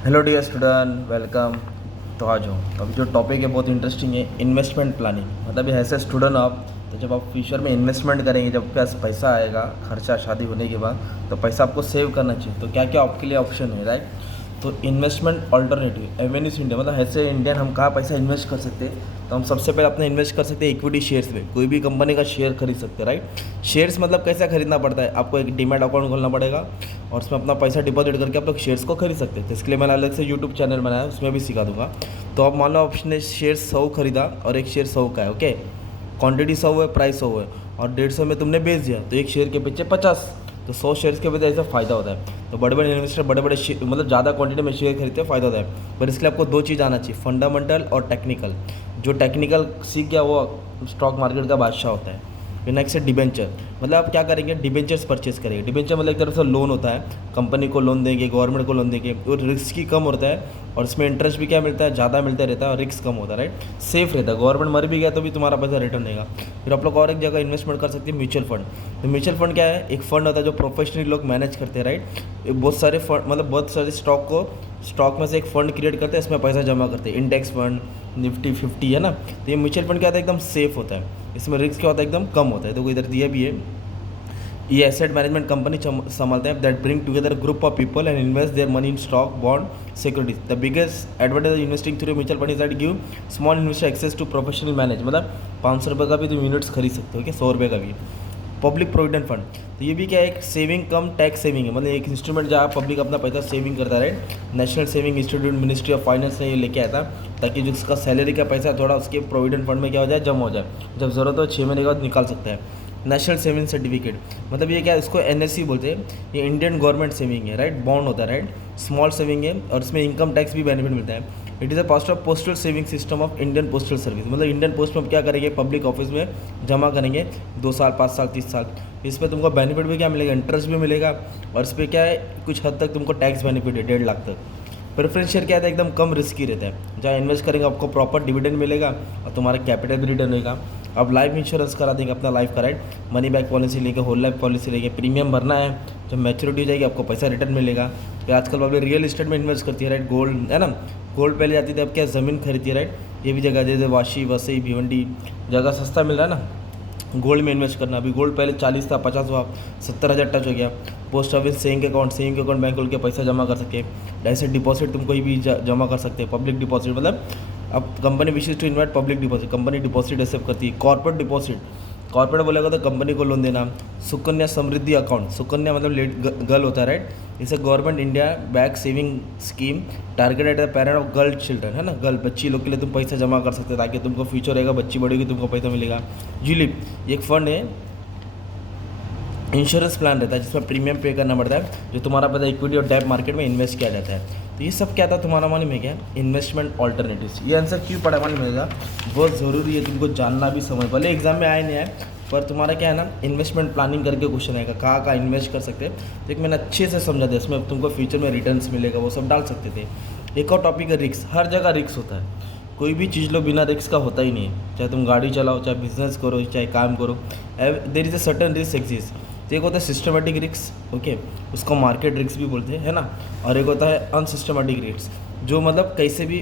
Hello dear student, welcome. तो आ जाओ। अभी जो टॉपिक है बहुत इंटरेस्टिंग है, इन्वेस्टमेंट प्लानिंग। मतलब ये ऐसे स्टूडेंट आप, तो जब आप फ्यूचर में इन्वेस्टमेंट करेंगे, जब पास पैसा आएगा, खर्चा शादी होने के बाद, तो पैसा आपको सेव करना चाहिए। तो क्या क्या आपके लिए ऑप्शन है, राइट? तो इन्वेस्टमेंट ऑल्टरनेटिव एवेन्यूज इंडिया, मतलब ऐसे इंडियन हम कहाँ पैसा इन्वेस्ट कर सकते हैं। तो हम सबसे पहले अपना इन्वेस्ट कर सकते हैं इक्विटी शेयर्स में। कोई भी कंपनी का शेयर खरीद सकते हैं, राइट? शेयर्स मतलब कैसा खरीदना पड़ता है, आपको एक डीमैट अकाउंट खोलना पड़ेगा और उसमें अपना पैसा डिपॉजिट करके आप लोग शेयर्स को खरीद सकते हैं। तो इसके लिए मैंने अलग से यूट्यूब चैनल बनाया, उसमें भी सिखा दूंगा। तो आप मान लो आपने शेयर 100 खरीदा और एक शेयर 100 का है, ओके। क्वांटिटी 100 है, प्राइस 100 है और 150 में तुमने बेच दिया, तो एक शेयर के पीछे 50। तो 100 शेयर्स के वजह ऐसा फ़ायदा होता है। तो बड़े बड़े इन्वेस्टर बड़े बड़े मतलब ज़्यादा क्वांटिटी में शेयर खरीदते हैं, फ़ायदा होता है। पर इसके लिए आपको दो चीज़ आना चाहिए, फंडामेंटल और टेक्निकल। जो टेक्निकल सीख गया वो स्टॉक मार्केट का बादशाह होता है। फिर नेक्स्ट है डिबेंचर। मतलब आप क्या करेंगे, डिबेंचर्स परचेस करेंगे। डिबेंचर मतलब एक तरह से लोन होता है, कंपनी को लोन देंगे, गवर्नमेंट को लोन देंगे, और रिस्क ही कम होता है और इसमें इंटरेस्ट भी क्या मिलता है, ज़्यादा मिलता रहता है और रिस्क कम होता है, राइट? सेफ रहता है, गवर्नमेंट मर भी गया तो भी तुम्हारा पैसा रिटर्न देगा। फिर आप लोग और एक जगह इन्वेस्टमेंट कर सकते हैं, म्यूचुअल फंड। तो म्यूचुअल फंड क्या है, एक फंड होता है जो प्रोफेशनली लोग मैनेज करते हैं, राइट? बहुत सारे फंड, मतलब बहुत सारे स्टॉक में से एक फ़ंड क्रिएट करते हैं, इसमें पैसा जमा करते हैं, इंडेक्स फंड, निफ्टी 50 है ना। तो ये म्यूचुअल फंड क्या होता है, एकदम सेफ होता है, इसमें रिस्क क्या होता है, एकदम कम होता है। तो इधर दिया भी है, ये एसेट मैनेजमेंट कंपनी संभालते हैं, that bring together group of people and invest their money in stock, bond, securities. The biggest advantage investing through mutual fund is that give small investor access to professional manage. मतलब 500 रुपये का भी तुम units खरीद सकते हो, क्या 100 रुपये का भी। पब्लिक प्रोविडेंट फंड, तो ये भी क्या है, एक सेविंग कम टैक्स सेविंग है। मतलब एक इंस्ट्रूमेंट जहाँ पब्लिक अपना पैसा सेविंग करता है, right? National saving institute, ministry of finance ने ये लेके आया था, ताकि जो उसका सैलरी का पैसा थोड़ा उसके प्रोविडेंट फंड में क्या हो जाए, जमा हो जाए, जब ज़रूरत हो 6 महीने के बाद निकाल सकता है। नेशनल सेविंग सर्टिफिकेट, मतलब ये क्या है, इसको एनएससी बोलते हैं। ये इंडियन गवर्नमेंट सेविंग है, राइट? बॉन्ड होता है, राइट? स्मॉल सेविंग है और इसमें इनकम टैक्स भी बेनिफिट मिलता है। It is a part of postal saving system of Indian postal service. मतलब इंडियन पोस्ट में क्या करेंगे, पब्लिक ऑफिस में जमा करेंगे 2 साल, 5 साल, 30 साल। इस पर तुमको बेनिफिट भी क्या मिलेगा, इंटरेस्ट भी मिलेगा और इस पर क्या है, कुछ हद तक तुमको टैक्स बेनिफिट है, 1.5 लाख तक। प्रेफरेंस शेयर क्या है, एकदम कम रिस्की रहता है, जहाँ इन्वेस्ट करेंगे आपको प्रॉपर डिविडेंड मिलेगा और तुम्हारा कैपिटल भी रिटर्न होगा। अब लाइफ इंश्योरेंस करा देंगे अपना लाइफ का, राइट? मनी बैक पॉलिसी लेके, होल लाइफ पॉलिसी लेके, प्रीमियम भरना है, जब मैच्योरिटी हो जाएगी आपको पैसा रिटर्न मिलेगा। फिर आजकल पब्लिक रियल इस्टेट में इन्वेस्ट करती है, राइट? गोल्ड है ना, गोल्ड पहले जाती थी, अब क्या ज़मीन खरीदती है, राइट? ये भी जगह जैसे वाशी, वसई, भिवंडी, जगह सस्ता मिल रहा है ना गोल्ड में इन्वेस्ट करना। अभी गोल्ड पहले 40 था, 50 हुआ, 70,000 टच हो गया। Post office saving account bank खोल के पैसा जमा कर सके। ऐसे डिपॉजिट तुम कोई भी जमा कर सकते हैं, पब्लिक डिपॉजिट। मतलब अब company wishes to invite public deposit, company deposit accept करती है। कॉर्पोरेट डिपॉजिट, कॉर्पोरेट बोलेगा तो कंपनी को लोन देना। सुकन्या समृद्धि अकाउंट, सुकन्या मतलब लेट गर्ल होता है, राइट? इसे government India back saving scheme target at the parent of girl children, है ना, गर्ल बच्ची लोग के लिए तुम पैसा जमा कर सकते हो, ताकि तुमको फ्यूचर रहेगा, बच्ची बढ़ेगी तुमको पैसा मिलेगा। यूलिप, एक फंड है, इंश्योरेंस प्लान रहता है जिसमें प्रीमियम पे करना पड़ता है, जो तुम्हारा पैसा इक्विटी और डेट मार्केट में इन्वेस्ट किया जाता है। तो ये सब क्या था तुम्हारा मालूम में, क्या इन्वेस्टमेंट ऑल्टरनेटिव्स। ये आंसर क्यों पढ़ा मालूम मिलेगा, बहुत ज़रूरी है तुमको जानना भी, समझ भले एग्जाम में आए नहीं आए, पर तुम्हारा क्या है ना, इन्वेस्टमेंट प्लानिंग करके क्वेश्चन आएगा, कहाँ कहाँ इन्वेस्ट कर सकते हैं। तो एक मैंने अच्छे से समझा दिया, इसमें तुमको फ्यूचर में रिटर्न्स मिलेगा, वो सब डाल सकते थे। एक और टॉपिक है रिक्स। हर जगह रिक्स होता है, कोई भी चीज़ लो बिना रिस्क का होता ही नहीं है। चाहे तुम गाड़ी चलाओ, चाहे बिजनेस करो, चाहे काम करो, there is a certain risk exist. तो एक होता है सिस्टमेटिक रिस्क, ओके, उसको मार्केट रिस्क भी बोलते हैं, है ना। और एक होता है अनसिस्टमेटिक रिस्क, जो मतलब कैसे भी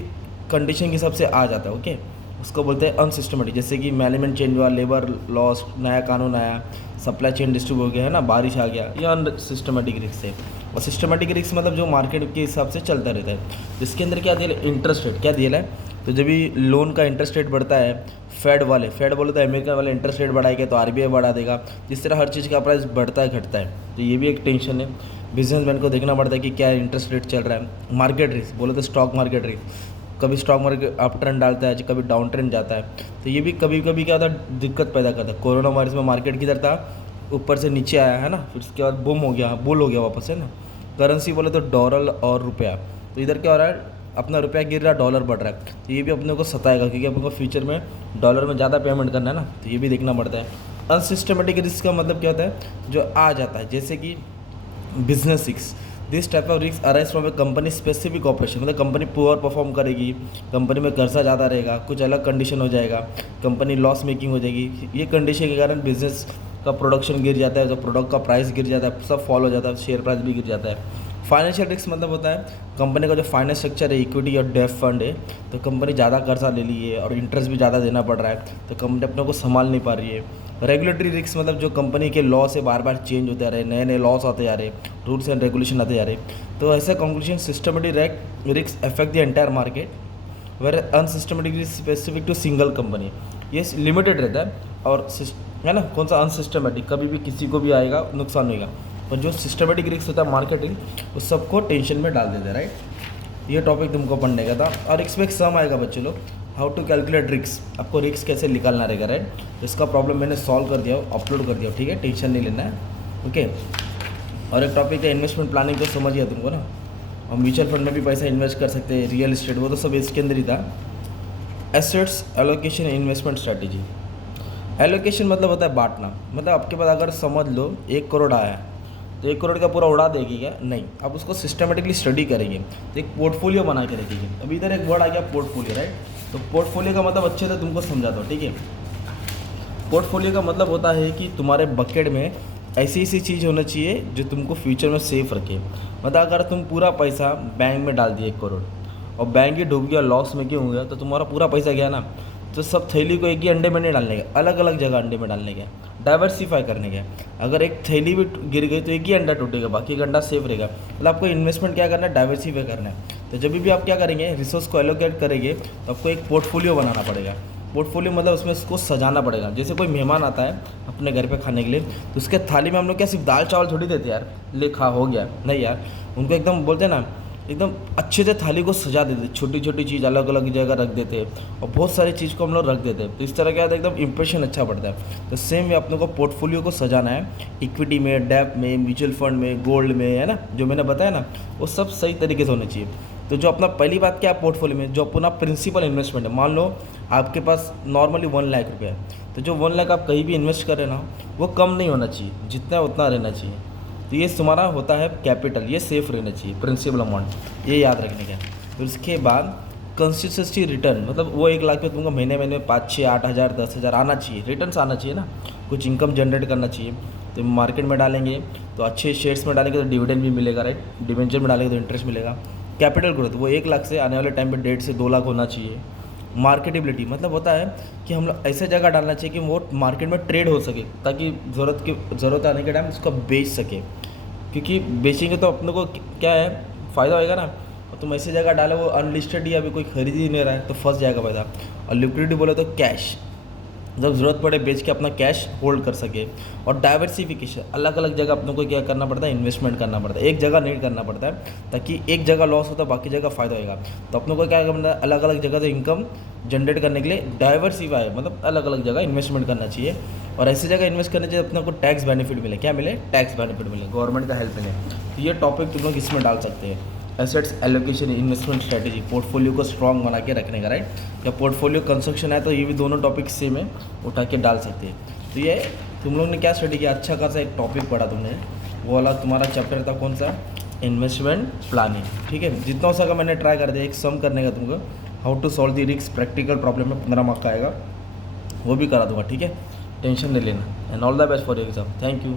कंडीशन के हिसाब से आ जाता है, ओके, उसको बोलते हैं अनसिस्टमेटिक। जैसे कि मैनेजमेंट चेंज हुआ, लेबर लॉस, नया कानून आया, सप्लाई चेन डिस्टर्ब हो गया, है ना, बारिश आ गया, ये अनसिस्टमेटिक रिस्क है। और सिस्टमेटिक रिस्क मतलब जो मार्केट के हिसाब से चलता रहता है। जिसके अंदर क्या दिया है, इंटरेस्ट रेट क्या दिया है। तो जब भी लोन का इंटरेस्ट रेट बढ़ता है, फेड बोले तो अमेरिका वाले इंटरेस्ट रेट बढ़ाएगा तो आरबीआई बढ़ा देगा। जिस तरह हर चीज़ का प्राइस बढ़ता है घटता है, तो ये भी एक टेंशन है। बिजनेसमैन को देखना पड़ता है कि क्या इंटरेस्ट रेट चल रहा है। मार्केट रिस्क बोले तो स्टॉक मार्केट रिस्क, कभी स्टॉक मार्केट अप ट्रेंड डालता है, कभी डाउन ट्रेंड जाता है, तो ये भी कभी कभी क्या होता है, दिक्कत पैदा करता है। कोरोना वायरस में मार्केट किधर था, ऊपर से नीचे आया, है ना, फिर उसके बाद बुम हो गया, बुल हो गया वापस, है ना। करेंसी बोले तो डॉलर और रुपया, तो इधर क्या हो रहा है, अपना रुपया गिर रहा है, डॉलर बढ़ रहा है, तो ये भी अपने को सताएगा, क्योंकि अपने को फ्यूचर में डॉलर में ज़्यादा पेमेंट करना है ना, तो ये भी देखना पड़ता है। अनसिस्टमेटिक रिस्क का मतलब क्या होता है, जो आ जाता है, जैसे कि business risk. This type of risk arise from A company specific operation, मतलब कंपनी पुअर परफॉर्म करेगी, कंपनी में कर्जा ज़्यादा रहेगा, कुछ अलग कंडीशन हो जाएगा, कंपनी लॉस मेकिंग हो जाएगी। ये कंडीशन के कारण बिजनेस का प्रोडक्शन गिर जाता है, जो प्रोडक्ट का प्राइस गिर जाता है, सब फॉल हो जाता है, शेयर प्राइस भी गिर जाता है। फाइनेंशियल रिस्क मतलब होता है कंपनी का जो फाइनेंस स्ट्रक्चर है, इक्विटी और डेट फंड है, तो कंपनी ज़्यादा कर्जा ले ली है और इंटरेस्ट भी ज़्यादा देना पड़ रहा है, तो कंपनी अपने को संभाल नहीं पा रही है। रेगुलेटरी रिस्क मतलब जो कंपनी के लॉ से बार बार चेंज होते आ रहे, नए नए लॉस आते जा रहे, रूल्स एंड रेगुलेशन आते जा रहे, तो ऐसा conclusion systematic risk affect the entire market where unsystematic risk specific to single company. ये लिमिटेड रहता है और है ना, कौन सा अनसिस्टमेटिक, कभी भी किसी को भी आएगा नुकसान होगा, पर जो सिस्टमेटिक रिस्क होता है मार्केटिंग, उस सबको टेंशन में डाल देते हैं, राइट। ये टॉपिक तुमको पढ़ने का था। और इसमें एक सम आएगा बच्चे लोग, हाउ टू कैलकुलेट रिस्क, आपको रिस्क कैसे निकालना रहेगा, राइट। इसका प्रॉब्लम मैंने सॉल्व कर दिया, अपलोड कर दिया, ठीक है, टेंशन नहीं लेना है, ओके। और एक टॉपिक है इन्वेस्टमेंट प्लानिंग, तो समझ गया तुमको ना। और म्यूचुअल फंड में भी पैसा इन्वेस्ट कर सकते हैं, रियल एस्टेट, वो तो सब इसके अंदर ही था। Assets allocation investment strategy. Allocation मतलब होता है बांटना, मतलब आपके पास अगर समझ लो 1 करोड़ आया तो 1 करोड़ का पूरा उड़ा देगी क्या, नहीं, आप उसको सिस्टमेटिकली स्टडी करेंगे, तो एक पोर्टफोलियो बना के रखेंगे। अभी इधर एक वर्ड आ गया पोर्टफोलियो, राइट। तो पोर्टफोलियो का मतलब अच्छे से तुमको समझाता हूँ, ठीक है। पोर्टफोलियो का मतलब होता है कि तुम्हारे बकेट में ऐसी ऐसी चीज़ होना चाहिए जो तुमको फ्यूचर में सेफ रखे। मतलब अगर तुम पूरा पैसा बैंक में डाल दिए 1 करोड़ और बैंक ही डूब गया, लॉस में क्यों हो गया, तो तुम्हारा पूरा पैसा गया ना। तो सब थैली को एक ही अंडे में नहीं डालने का, अलग अलग जगह अंडे में डालने का, डाइवर्सिफाई करने का। अगर एक थैली भी गिर गई तो एक ही अंडा टूटेगा, बाकी का अंडा सेफ रहेगा। मतलब आपको इन्वेस्टमेंट क्या करना है, डाइवर्सिफाई करना है। तो जब भी आप क्या करेंगे, रिसोर्स को एलोकेट करेंगे, तो आपको एक पोर्टफोलियो बनाना पड़ेगा। पोर्टफोलियो मतलब उसमें उसको सजाना पड़ेगा। जैसे कोई मेहमान आता है अपने घर पे खाने के लिए, तो उसके थाली में हम लोग क्या सिर्फ दाल चावल थोड़ी देते यार, ले खा हो गया, नहीं यार। उनको एकदम बोलते हैं ना, एकदम अच्छे से थाली को सजा देते, छोटी छोटी चीज़ अलग अलग जगह रख देते और बहुत सारी चीज़ को हम लोग रख देते, तो इस तरह क्या होता है, एकदम इंप्रेशन अच्छा पड़ता है। तो सेम वे अपने को पोर्टफोलियो को सजाना है, इक्विटी में, डेब्ट में, म्यूचुअल फंड में, गोल्ड में, है ना, जो मैंने बताया ना, वो सब सही तरीके से होने चाहिए। तो जो अपना पहली बात क्या है पोर्टफोलियो में, जो अपना प्रिंसिपल इन्वेस्टमेंट है, मान लो आपके पास नॉर्मली 1 लाख रुपया है, तो जो 1 लाख आप कहीं भी इन्वेस्ट कर रहे ना, वो कम नहीं होना चाहिए, जितना उतना रहना चाहिए। तो ये तुम्हारा होता है कैपिटल, ये सेफ रहना चाहिए, प्रिंसिपल अमाउंट, ये याद रखने का। फिर उसके बाद कंसिस्टेंसी रिटर्न, मतलब वो 1 लाख पे तुमको महीने महीने 5, 6, 8 हज़ार, 10 हज़ार आना चाहिए, रिटर्न्स आना चाहिए ना, कुछ इनकम जनरेट करना चाहिए। तो मार्केट में डालेंगे तो अच्छे शेयर्स में डालेंगे तो डिविडेंड भी मिलेगा, राइट, डिवेंचर में डालेंगे तो इंटरेस्ट मिलेगा। कैपिटल ग्रोथ, वो 1 लाख से आने वाले टाइम पे 1.5 से 2 लाख होना चाहिए। मार्केटेबिलिटी मतलब होता है कि हम लोग ऐसे जगह डालना चाहिए कि वो मार्केट में ट्रेड हो सके, ताकि ज़रूरत आने के टाइम उसको बेच सके, क्योंकि बेचेंगे तो अपने को क्या है, फ़ायदा होएगा ना। और तुम ऐसी जगह डालो वो अनलिस्टेड ही अभी कोई खरीद ही नहीं रहा है, तो फंस जाएगा पैसा। और लिक्विडिटी बोले तो कैश, जब ज़रूरत पड़े बेच के अपना कैश होल्ड कर सके। और डाइवर्सिफिकेशन, अलग अलग जगह अपने को क्या करना पड़ता है, इन्वेस्टमेंट करना पड़ता है, एक जगह नहीं करना पड़ता है, ताकि एक जगह लॉस होता है बाकी जगह फ़ायदा होगा। तो अपने को क्या करना है, अलग अलग जगह से इनकम जनरेट करने के लिए डाइवर्सिफाई, मतलब अलग अलग जगह इन्वेस्टमेंट करना चाहिए। और ऐसी जगह इन्वेस्ट करने चाहिए अपने को टैक्स बेनिफिट मिले, क्या मिले, टैक्स बेनिफिट मिले, गवर्नमेंट का हेल्प मिले। तो ये टॉपिक तुम लोग इसमें डाल सकते हैं, assets allocation investment strategy, portfolio को स्ट्रॉन्ग बना के रखने का, राइट। या पोर्टफोलियो कंस्ट्रक्शन है तो ये भी दोनों टॉपिक सेम है, उठा के डाल सकते हैं। तो ये तुम लोग ने क्या स्टडी किया, अच्छा खासा एक टॉपिक पढ़ा तुमने, वो वाला तुम्हारा चैप्टर था कौन सा, इन्वेस्टमेंट प्लानिंग, ठीक है। जितना हो सका मैंने ट्राई कर दिया, एक सम करने का तुमको, how to solve the risk, practical problem में 15 मार्क्स का आएगा, वो भी करा दूंगा, ठीक है, टेंशन नहीं लेना। And all the best for your exam, thank you.